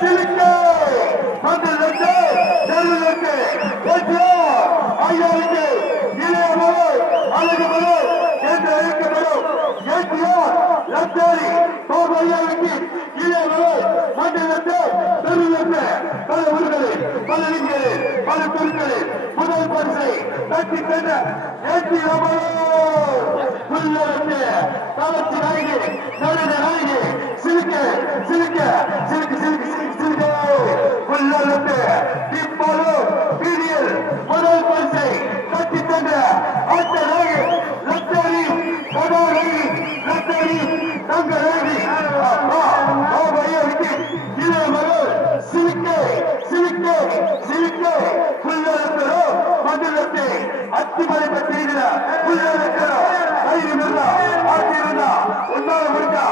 சிலுக்கு. கொண்டிருக்கு தெருவிற்கு எஸ்ஆர் ஐயாவுக்கு இளைய மலர் அழகு மலர் என்று அழைக்கப்படும் எஸ்ஆர் லக்ஷரி கோபையாவுக்கு இளைய மலர் மண்டலத்தை தெருவிற்கு பல ஊர்களில் பல இளைஞரில் பல பொருட்களில் முதல் பரிசை தட்டி சென்ற ஏற்றி ரமணர் உள்ளிருக்கு தளத்தின் சிலுக்கு சிலுக்கு. புள்ளிலிருந்து இப்போது பிடியில் முதல் பரிசை கட்டி தந்த அத்தனை லட்சரி கதாரி லட்சரி தங்கரேவி விட்டு இளைய மகள் சிரிக்கை சிரிக்கை சிரிக்கை. புள்ளிலிருந்து மதுரத்தை அத்திமலை பற்றியிருக்கிற புள்ளிலிருக்கிற ஐரிமில்லா ஆட்டியிருந்தா ஒன்னால முடிஞ்சா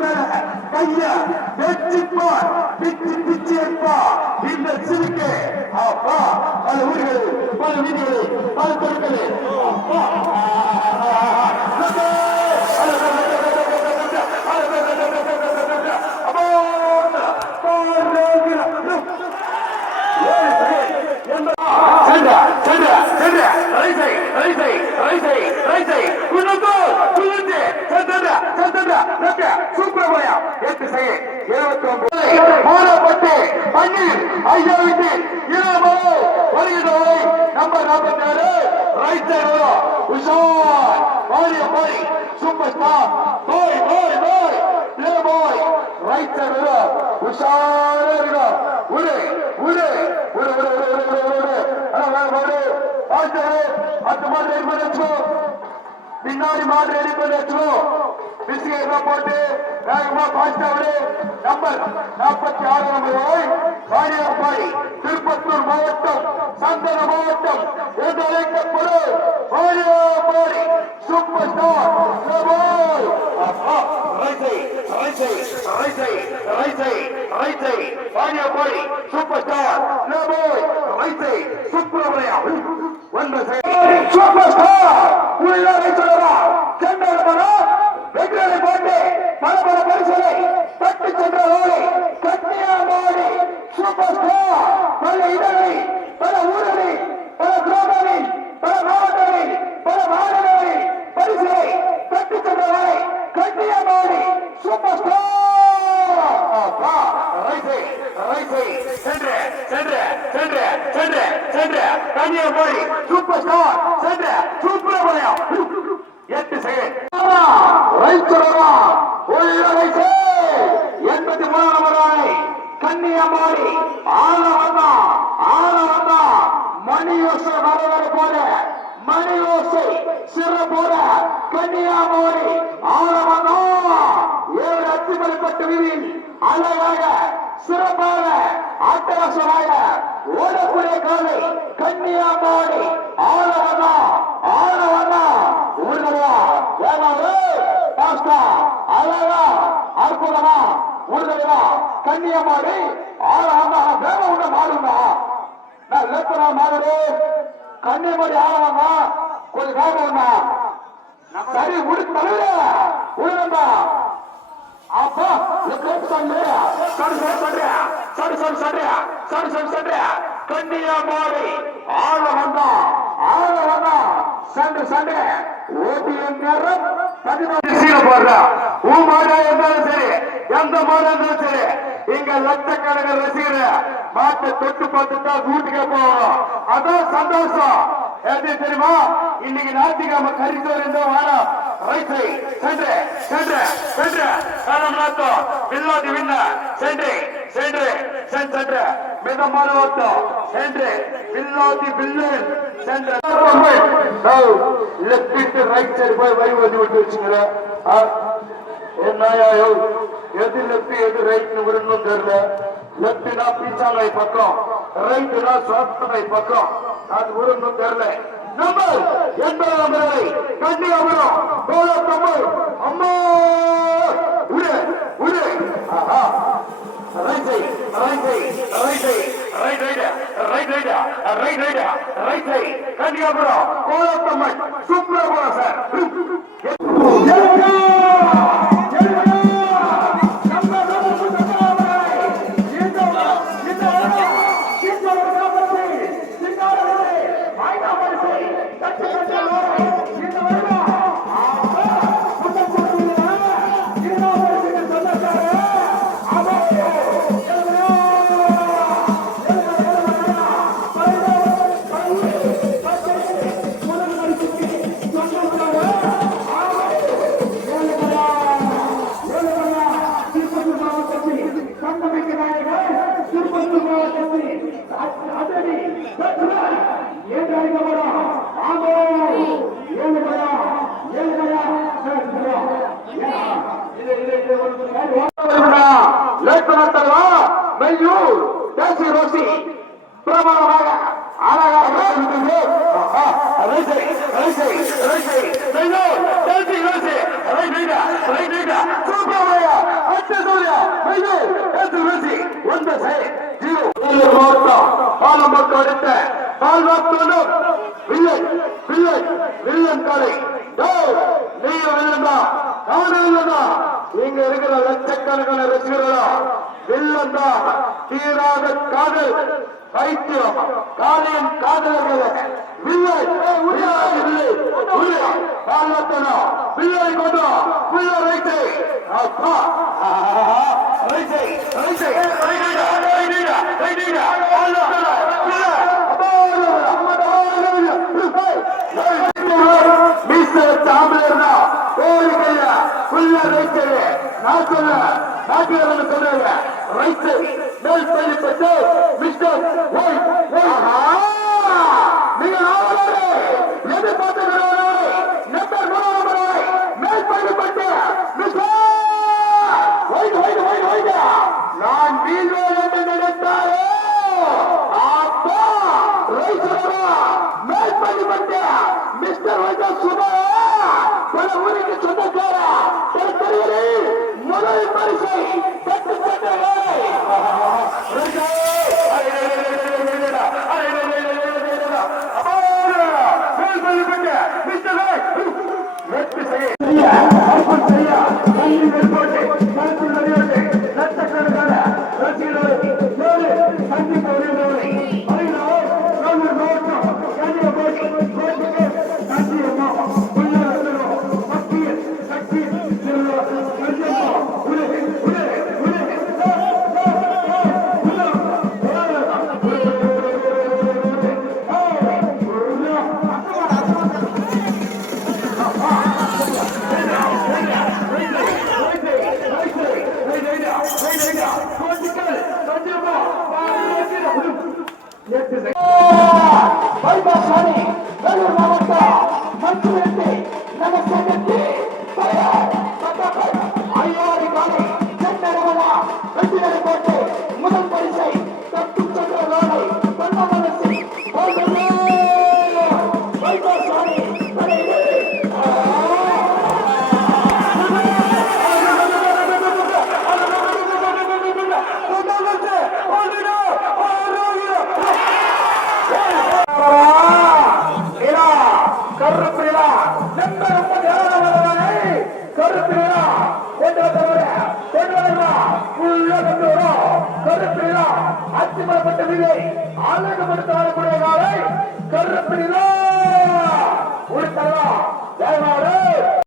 மேல கையா சூப்பர் ஸ்டார் போய் போய் போய் போய் ரைட் சைடு உஷாரா. இருக்கணும். உரு ಮಾಡ್ತಾರೆ ಹತ್ತು ಮಾತ್ರ ರೆಡಿ ಮಾಡಬೇಕು பின்னாடி மாடு ரெடி பண்ணி வச்சுக்கோம் பிசிகை எல்லாம் போட்டு வேகமா பாய்ச்சி அவரு நம்பர் நாற்பத்தி ஆறு நம்பர் ஓய் வாணியப்பாடி திருப்பத்தூர் மாவட்டம் சந்தன மாவட்டம் என்று அழைக்கப்படும் Vaniyambadi super star super star கன்னியம்மாடி ஆள வந்தா ஆள வந்தா மணியோசை வரவர் போல மணியோசை சிறு போல கன்னியாகுமரி ஆள வந்தா ஏழு அத்திமலைப்பட்ட வீதியில் அழகாக சிறப்பாக அட்டகாசமாக ஓடக்கூடிய காலை கன்னியாகுமரி ஆள வந்தா ஆள வந்தா ஊர்களா அழகா அற்புதமா. உருளையா கண்ணியமாடி ஆறாமா வேற உள்ள மாறுமா? நான் லட்சணா மாறுது கண்ணியமாடி ஆறாமா கொஞ்சம் வேகம்னா சரி உடுத்து தலைவரே உருளா அப்பா சொல்றியா சரி சரி சொல்றியா சரி சரி சொல்றியா சரி சரி சொல்றியா கண்ணியமாடி ஆள வந்தா ஆள வந்தா சண்டை சண்டை ஓபிஎம் நேரம் பதினொன்று போடுறா. ஊமாடி எந்த மாடா இருந்தாலும் சரி இங்க லட்சக்கணக்கில் ரசிகர் மாட்டை தொட்டு பார்த்துட்டா வீட்டுக்கே போகணும் அதான் சந்தோஷம் எப்படி தெரியுமா இன்னைக்கு ஞாயிற்றுக்கிழமை கரிசோர் இருந்த வாரம் ரைசை சென்று சென்று சென்று காலம்நாத்தோ வில்லாதி விண்ண சென்று சென்று சென்று சென்று மிதமான ஓட்டம் சென்று வில்லாதி வில்லன் சென்று லெப்ட் ரைட் சைடு போய் வழி வந்து விட்டு வச்சுங்களா என்னாயோ எது லெப்ட் எது ரைட்னு விடணும் தெரியல. லெப்ட்னா பீசாலை பக்கம் ரைட்னா சுவாசனை பக்கம். அது ஒரு தெரியல. நம்பர் எண்பது நம்பர்களை கண்டியாபுரம் கோலத்தம்பர் அம்மா! உரு உரு ஆஹா. Right side right side right side right right right right right right right side Kolathamman sir right ரைட்டா, சூப்பராக, அச்ச சூர்யா, மெய்யூர் தேசி ரோசி, ஒன்று சை, ஜீரோ. வேலூர் மாவட்டம் பாலம்பட்டு அடுத்த பால்வாத்தோடும் வில்லன் வில்லன் காலை நீங்க வில்லன் நானும் வில்லன் நீங்க இருக்கிற லட்சக்கணக்கான ரசிகர்களா வில்லன் தான் தீரா காதல் பைத்தியம் காலியின் காதலர்கள் வில்லன் உரியா, வில்லன், உரியா, பால்வாத்தோடும் வில்லனை கொண்டு வா, வில்லன் அப்பா ஆஹா, ரைட்டை ரைட்டை ரைட்டை ரைட்டை ரைட்டை பால்வாத்தோடும் மிஸ்டர் சாம்பிளர்னா கோரிக்கையா புள்ள ரைட்டரு நான் சொல்ல நாட்டில் சொல்றேன் ரைட்டு மேல் பயணிப்பட்டு மிஸ்டர் ஒய் நீங்க நாவலரே எது பார்த்துக்கிறோம் நம்பர் மூணாவது மேல் பயணிப்பட்டு mister Y Y Y Y நான் வீழ்வேன் என்று நினைத்தாரே அப்பா ரைசரா மேல் பயணிப்பட்டு மிஸ்டர் வைஜா சுபா பல ஊருக்கு சொந்தக்காரா தெரியலே முதல் பரிசை கருப்பிலா நம்பர் கருப்பிலா கொண்டு வந்தவர கொண்டு வரா உள்ள கொண்டு வரும் கருப்பிலா விதை அழகுபடுத்த வரக்கூடிய நாளை கருப்பிலா